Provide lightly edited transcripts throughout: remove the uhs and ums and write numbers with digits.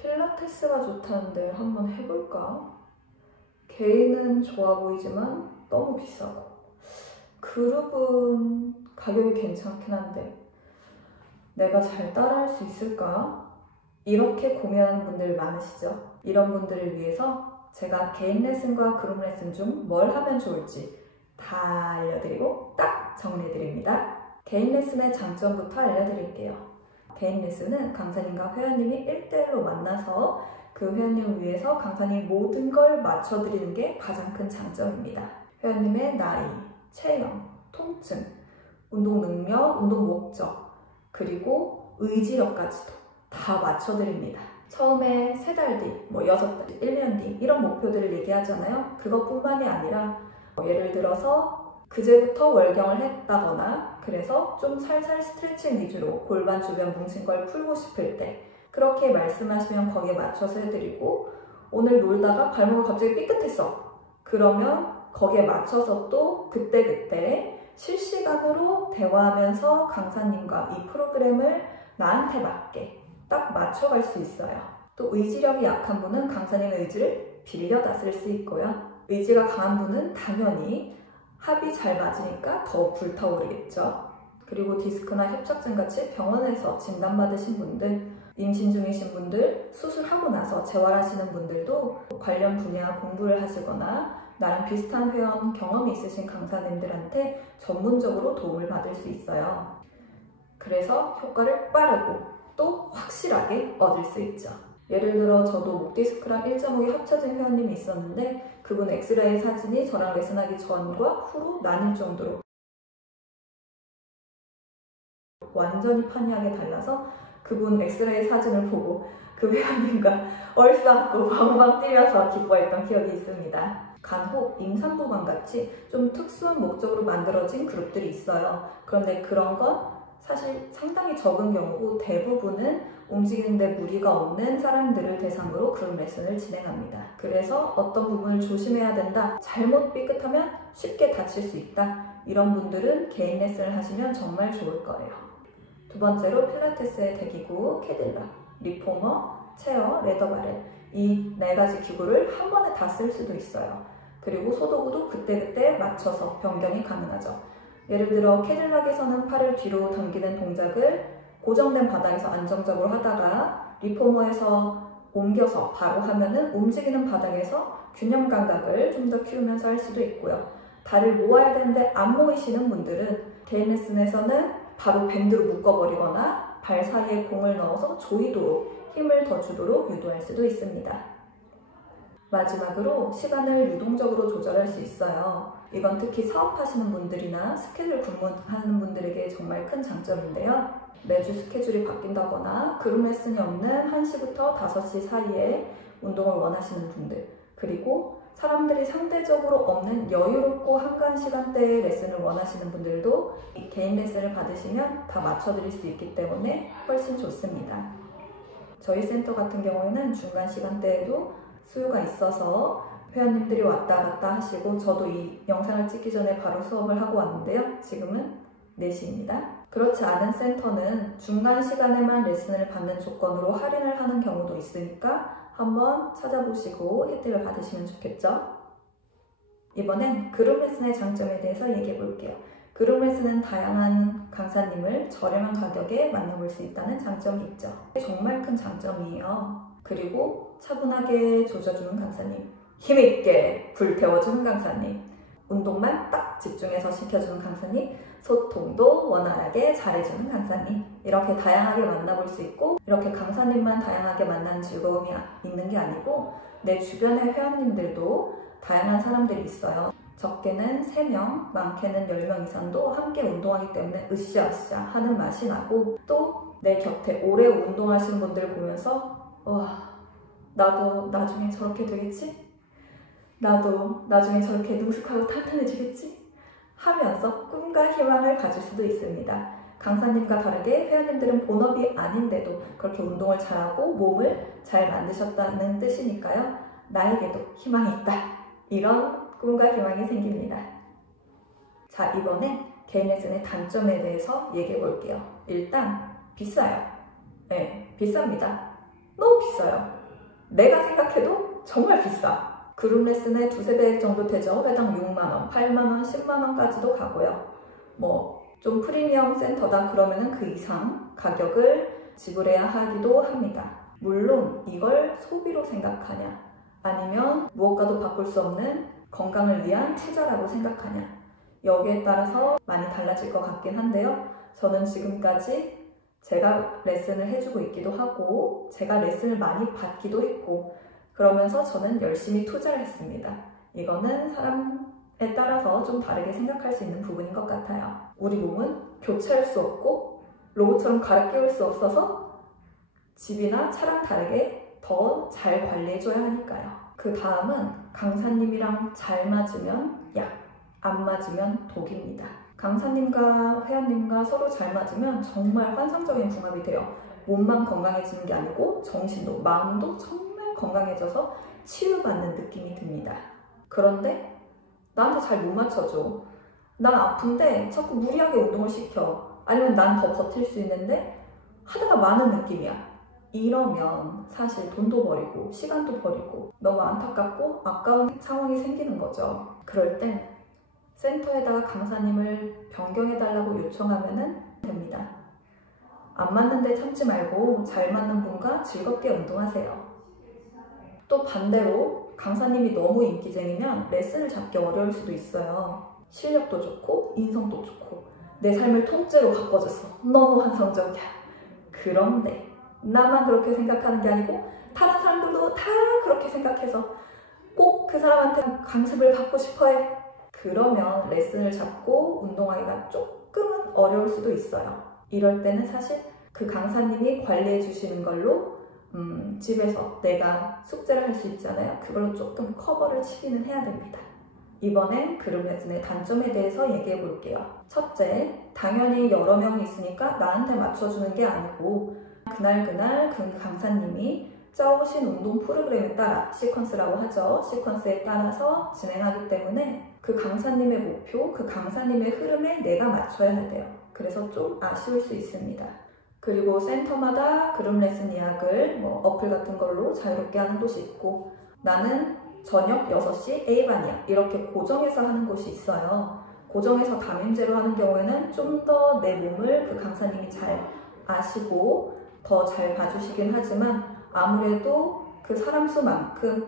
필라테스가 좋다는데 한번 해볼까? 개인은 좋아 보이지만 너무 비싸고, 그룹은 가격이 괜찮긴 한데 내가 잘 따라할 수 있을까? 이렇게 고민하는 분들 많으시죠? 이런 분들을 위해서 제가 개인 레슨과 그룹 레슨 중 뭘 하면 좋을지 다 알려드리고 딱 정리해드립니다. 개인 레슨의 장점부터 알려드릴게요. 개인 레슨은 강사님과 회원님이 1대1로 만나서 그 회원님을 위해서 강사님이 모든 걸 맞춰드리는 게 가장 큰 장점입니다. 회원님의 나이, 체형, 통증, 운동 능력, 운동 목적, 그리고 의지력까지도 다 맞춰드립니다. 처음에 3달 뒤, 6달, 1년 뒤 이런 목표들을 얘기하잖아요. 그것뿐만이 아니라 예를 들어서 그제부터 월경을 했다거나 그래서 좀 살살 스트레칭 위주로 골반 주변 뭉친 걸 풀고 싶을 때 그렇게 말씀하시면 거기에 맞춰서 해드리고, 오늘 놀다가 발목을 갑자기 삐끗했어. 그러면 거기에 맞춰서 또 그때그때 실시간으로 대화하면서 강사님과 이 프로그램을 나한테 맞게 딱 맞춰갈 수 있어요. 또 의지력이 약한 분은 강사님의 의지를 빌려다 쓸 수 있고요. 의지가 강한 분은 당연히 합이 잘 맞으니까 더 불타오르겠죠. 그리고 디스크나 협착증 같이 병원에서 진단받으신 분들, 임신 중이신 분들, 수술하고 나서 재활하시는 분들도 관련 분야 공부를 하시거나 나랑 비슷한 회원 경험이 있으신 강사님들한테 전문적으로 도움을 받을 수 있어요. 그래서 효과를 빠르고 또 확실하게 얻을 수 있죠. 예를 들어 저도 목 디스크랑 1.5개 합쳐진 회원님이 있었는데 그분 엑스레이 사진이 저랑 레슨하기 전과 후로 나뉠 정도로 완전히 판이하게 달라서 그분 엑스레이 사진을 보고 그 회원님과 얼싸안고 방방 뛰면서 기뻐했던 기억이 있습니다. 간혹 임산부관 같이 좀 특수한 목적으로 만들어진 그룹들이 있어요. 그런데 그런 건 사실 상당히 적은 경우고 대부분은 움직이는데 무리가 없는 사람들을 대상으로 그룹 레슨을 진행합니다. 그래서 어떤 부분을 조심해야 된다, 잘못 삐끗하면 쉽게 다칠 수 있다, 이런 분들은 개인 레슨을 하시면 정말 좋을 거예요. 두 번째로 필라테스의 대기구, 캐딜락, 리포머, 체어, 레더바렐, 이 4가지 기구를 한 번에 다 쓸 수도 있어요. 그리고 소도구도 그때그때 맞춰서 변경이 가능하죠. 예를 들어 캐딜락에서는 팔을 뒤로 당기는 동작을 고정된 바닥에서 안정적으로 하다가 리포머에서 옮겨서 바로 하면은 움직이는 바닥에서 균형 감각을 좀 더 키우면서 할 수도 있고요. 다리를 모아야 되는데 안 모이시는 분들은 개인 레슨에서는 바로 밴드로 묶어버리거나 발 사이에 공을 넣어서 조이도록 힘을 더 주도록 유도할 수도 있습니다. 마지막으로 시간을 유동적으로 조절할 수 있어요. 이건 특히 사업하시는 분들이나 스케줄 근무하는 분들에게 정말 큰 장점인데요. 매주 스케줄이 바뀐다거나 그룹 레슨이 없는 1시부터 5시 사이에 운동을 원하시는 분들, 그리고 사람들이 상대적으로 없는 여유롭고 한가한 시간대에 레슨을 원하시는 분들도 이 개인 레슨을 받으시면 다 맞춰드릴 수 있기 때문에 훨씬 좋습니다. 저희 센터 같은 경우에는 중간 시간대에도 수요가 있어서 회원님들이 왔다 갔다 하시고, 저도 이 영상을 찍기 전에 바로 수업을 하고 왔는데요. 지금은 4시입니다. 그렇지 않은 센터는 중간 시간에만 레슨을 받는 조건으로 할인을 하는 경우도 있으니까 한번 찾아보시고 혜택을 받으시면 좋겠죠? 이번엔 그룹 레슨의 장점에 대해서 얘기해 볼게요. 그룹 레슨은 다양한 강사님을 저렴한 가격에 만나볼 수 있다는 장점이 있죠. 정말 큰 장점이에요. 그리고 차분하게 조져주는 강사님, 힘있게 불태워주는 강사님, 운동만 딱 집중해서 시켜주는 강사님, 소통도 원활하게 잘해주는 강사님, 이렇게 다양하게 만나볼 수 있고, 이렇게 강사님만 다양하게 만나는 즐거움이 있는 게 아니고 내 주변의 회원님들도 다양한 사람들이 있어요. 적게는 3명, 많게는 10명 이상도 함께 운동하기 때문에 으쌰으쌰 하는 맛이 나고, 또 내 곁에 오래 운동하시는 분들 보면서 와, 나도 나중에 저렇게 되겠지? 나도 나중에 저렇게 능숙하고 탄탄해지겠지? 하면서 꿈과 희망을 가질 수도 있습니다. 강사님과 다르게 회원님들은 본업이 아닌데도 그렇게 운동을 잘하고 몸을 잘 만드셨다는 뜻이니까요. 나에게도 희망이 있다, 이런 꿈과 희망이 생깁니다. 자, 이번엔 개인 레슨의 단점에 대해서 얘기해 볼게요. 일단 비싸요. 네, 비쌉니다. 너무 비싸요. 내가 생각해도 정말 비싸. 그룹 레슨에 두세 배 정도 되죠. 회당 6만원, 8만원, 10만원까지도 가고요. 뭐 좀 프리미엄 센터다 그러면은 그 이상 가격을 지불해야 하기도 합니다. 물론 이걸 소비로 생각하냐, 아니면 무엇과도 바꿀 수 없는 건강을 위한 투자라고 생각하냐, 여기에 따라서 많이 달라질 것 같긴 한데요. 저는 지금까지 제가 레슨을 해주고 있기도 하고 제가 레슨을 많이 받기도 했고 그러면서 저는 열심히 투자를 했습니다. 이거는 사람에 따라서 좀 다르게 생각할 수 있는 부분인 것 같아요. 우리 몸은 교체할 수 없고 로봇처럼 갈아 끼울 수 없어서 집이나 차랑 다르게 더 잘 관리해줘야 하니까요. 그 다음은 강사님이랑 잘 맞으면 약, 안 맞으면 독입니다. 강사님과 회원님과 서로 잘 맞으면 정말 환상적인 궁합이 돼요. 몸만 건강해지는 게 아니고 정신도 마음도 정말 건강해져서 치유받는 느낌이 듭니다. 그런데 나한테 잘 못 맞춰줘. 난 아픈데 자꾸 무리하게 운동을 시켜. 아니면 난 더 버틸 수 있는데 하다가 마는 느낌이야. 이러면 사실 돈도 버리고 시간도 버리고 너무 안타깝고 아까운 상황이 생기는 거죠. 그럴 땐 센터에다가 강사님을 변경해달라고 요청하면 됩니다. 안 맞는데 참지 말고 잘 맞는 분과 즐겁게 운동하세요. 또 반대로 강사님이 너무 인기쟁이면 레슨을 잡기 어려울 수도 있어요. 실력도 좋고 인성도 좋고 내 삶을 통째로 바꿔줬어. 너무 환상적이야. 그런데 나만 그렇게 생각하는 게 아니고 다른 사람들도 다 그렇게 생각해서 꼭 그 사람한테 강습을 받고 싶어 해. 그러면 레슨을 잡고 운동하기가 조금은 어려울 수도 있어요. 이럴 때는 사실 그 강사님이 관리해 주시는 걸로 집에서 내가 숙제를 할 수 있잖아요. 그걸로 조금 커버를 치기는 해야 됩니다. 이번엔 그룹 레슨의 단점에 대해서 얘기해 볼게요. 첫째, 당연히 여러 명이 있으니까 나한테 맞춰주는 게 아니고 그날 그 강사님이 짜오신 운동 프로그램에 따라, 시퀀스라고 하죠. 시퀀스에 따라서 진행하기 때문에 그 강사님의 목표, 그 강사님의 흐름에 내가 맞춰야 돼요. 그래서 좀 아쉬울 수 있습니다. 그리고 센터마다 그룹 레슨 예약을 어플 같은 걸로 자유롭게 하는 곳이 있고 나는 저녁 6시 A반이야. 이렇게 고정해서 하는 곳이 있어요. 고정해서 담임제로 하는 경우에는 좀 더 내 몸을 그 강사님이 잘 아시고 더 잘 봐주시긴 하지만 아무래도 그 사람 수만큼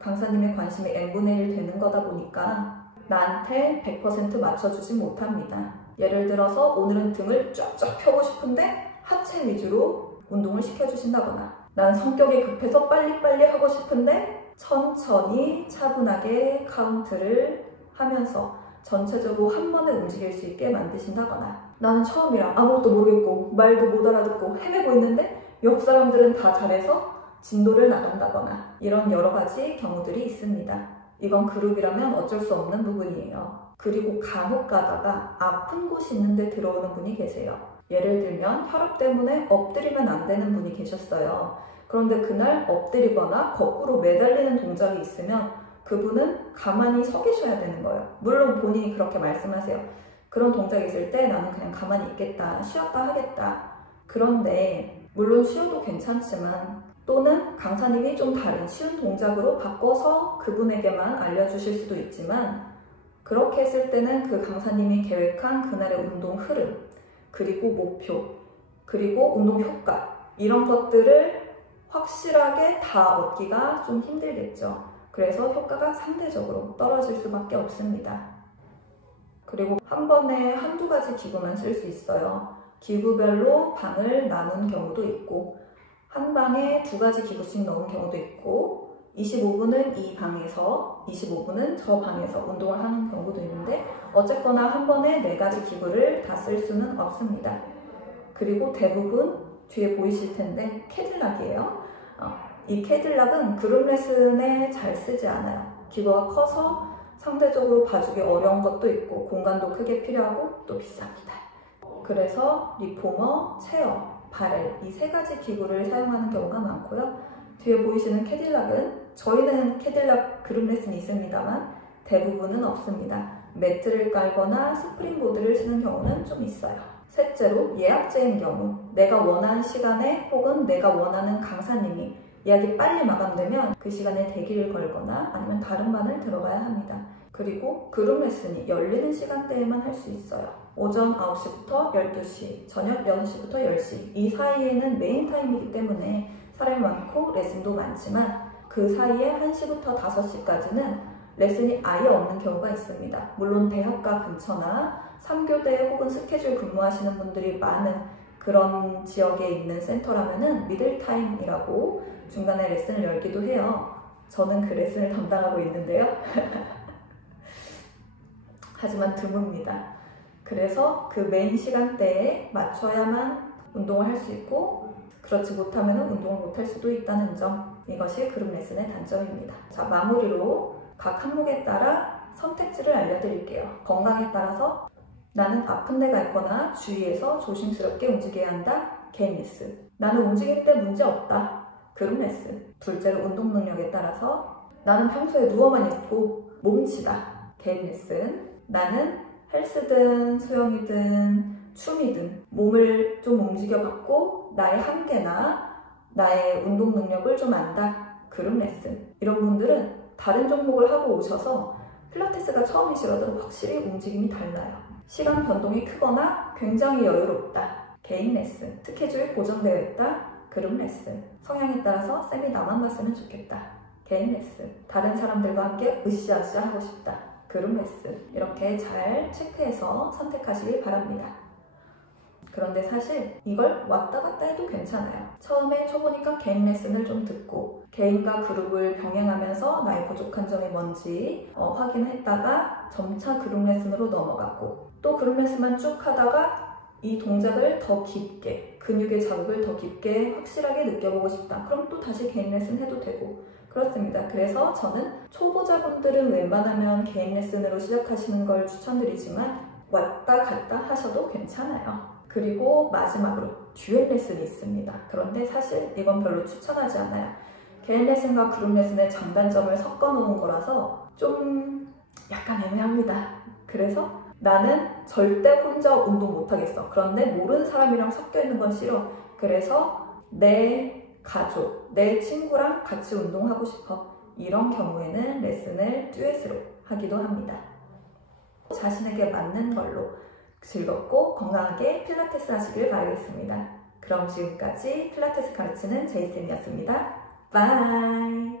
강사님의 관심이 n분의 1 되는 거다 보니까 나한테 100% 맞춰주지 못합니다. 예를 들어서 오늘은 등을 쫙쫙 펴고 싶은데 하체 위주로 운동을 시켜주신다거나 난 성격이 급해서 빨리빨리 하고 싶은데 천천히 차분하게 카운트를 하면서 전체적으로 한 번에 움직일 수 있게 만드신다거나 나는 처음이라 아무것도 모르겠고 말도 못 알아듣고 헤매고 있는데 옆 사람들은 다 잘해서 진도를 나간다거나 이런 여러 가지 경우들이 있습니다. 이건 그룹이라면 어쩔 수 없는 부분이에요. 그리고 간혹 가다가 아픈 곳이 있는데 들어오는 분이 계세요. 예를 들면 혈압 때문에 엎드리면 안 되는 분이 계셨어요. 그런데 그날 엎드리거나 거꾸로 매달리는 동작이 있으면 그분은 가만히 서 계셔야 되는 거예요. 물론 본인이 그렇게 말씀하세요. 그런 동작이 있을 때 나는 그냥 가만히 있겠다, 쉬었다 하겠다. 그런데 물론 쉬어도 괜찮지만 또는 강사님이 좀 다른 쉬운 동작으로 바꿔서 그분에게만 알려주실 수도 있지만 그렇게 했을 때는 그 강사님이 계획한 그날의 운동 흐름 그리고 목표 그리고 운동 효과 이런 것들을 확실하게 다 얻기가 좀 힘들겠죠. 그래서 효과가 상대적으로 떨어질 수밖에 없습니다. 그리고 한 번에 한두 가지 기구만 쓸 수 있어요. 기구별로 방을 나눈 경우도 있고 한 방에 2가지 기구씩 넣은 경우도 있고 25분은 이 방에서 25분은 저 방에서 운동을 하는 경우도 있는데 어쨌거나 한 번에 4가지 기구를 다 쓸 수는 없습니다. 그리고 대부분 뒤에 보이실 텐데 캐딜락이에요. 이 캐딜락은 그룹 레슨에 잘 쓰지 않아요. 기구가 커서 상대적으로 봐주기 어려운 것도 있고 공간도 크게 필요하고 또 비쌉니다. 그래서 리포머, 체어, 바렐 이 3가지 기구를 사용하는 경우가 많고요. 뒤에 보이시는 캐딜락은 저희는 캐딜락 그룹 레슨이 있습니다만 대부분은 없습니다. 매트를 깔거나 스프링보드를 쓰는 경우는 좀 있어요. 셋째로 예약제인 경우, 내가 원하는 시간에 혹은 내가 원하는 강사님이 예약이 빨리 마감되면 그 시간에 대기를 걸거나 아니면 다른 반을 들어가야 합니다. 그리고 그룹 레슨이 열리는 시간대에만 할 수 있어요. 오전 9시부터 12시, 저녁 6시부터 10시 이 사이에는 메인 타임이기 때문에 사람이 많고 레슨도 많지만 그 사이에 1시부터 5시까지는 레슨이 아예 없는 경우가 있습니다. 물론 대학가 근처나 3교대 혹은 스케줄 근무하시는 분들이 많은 그런 지역에 있는 센터라면은 미들타임이라고 중간에 레슨을 열기도 해요. 저는 그 레슨을 담당하고 있는데요. 하지만 드뭅니다. 그래서 그 메인 시간대에 맞춰야만 운동을 할 수 있고 그렇지 못하면 운동을 못할 수도 있다는 점, 이것이 그룹 레슨의 단점입니다. 자, 마무리로 각 항목에 따라 선택지를 알려드릴게요. 건강에 따라서 나는 아픈 데가 있거나 주위에서 조심스럽게 움직여야 한다. 개인 레슨. 나는 움직일 때 문제 없다. 그룹 레슨. 둘째로 운동 능력에 따라서 나는 평소에 누워만 있고 몸치다. 개인 레슨. 나는 헬스든 수영이든 춤이든 몸을 좀 움직여봤고 나의 한계나 나의 운동 능력을 좀 안다. 그룹 레슨. 이런 분들은 다른 종목을 하고 오셔서 필라테스가 처음이시라도 확실히 움직임이 달라요. 시간 변동이 크거나 굉장히 여유롭다. 개인 레슨. 스케줄이 고정되어 있다. 그룹 레슨. 성향에 따라서 쌤이 나만 봤으면 좋겠다. 개인 레슨. 다른 사람들과 함께 으쌰으쌰 하고 싶다. 그룹 레슨. 이렇게 잘 체크해서 선택하시길 바랍니다. 그런데 사실 이걸 왔다 갔다 해도 괜찮아요. 처음에 초보니까 개인 레슨을 좀 듣고 개인과 그룹을 병행하면서 나의 부족한 점이 뭔지 확인했다가 점차 그룹 레슨으로 넘어가고 또 그룹 레슨만 쭉 하다가 이 동작을 더 깊게, 근육의 자극을 더 깊게 확실하게 느껴보고 싶다. 그럼 또 다시 개인 레슨 해도 되고 그렇습니다. 그래서 저는 초보자분들은 웬만하면 개인 레슨으로 시작하시는 걸 추천드리지만 왔다 갔다 하셔도 괜찮아요. 그리고 마지막으로 듀엣 레슨이 있습니다. 그런데 사실 이건 별로 추천하지 않아요. 개인 레슨과 그룹 레슨의 장단점을 섞어 놓은 거라서 좀 약간 애매합니다. 그래서 나는 절대 혼자 운동 못하겠어. 그런데 모르는 사람이랑 섞여 있는 건 싫어. 그래서 내 가족, 내 친구랑 같이 운동하고 싶어. 이런 경우에는 레슨을 듀엣으로 하기도 합니다. 자신에게 맞는 걸로 즐겁고 건강하게 필라테스 하시길 바라겠습니다. 그럼 지금까지 필라테스 가르치는 제이쌤이었습니다. 바이!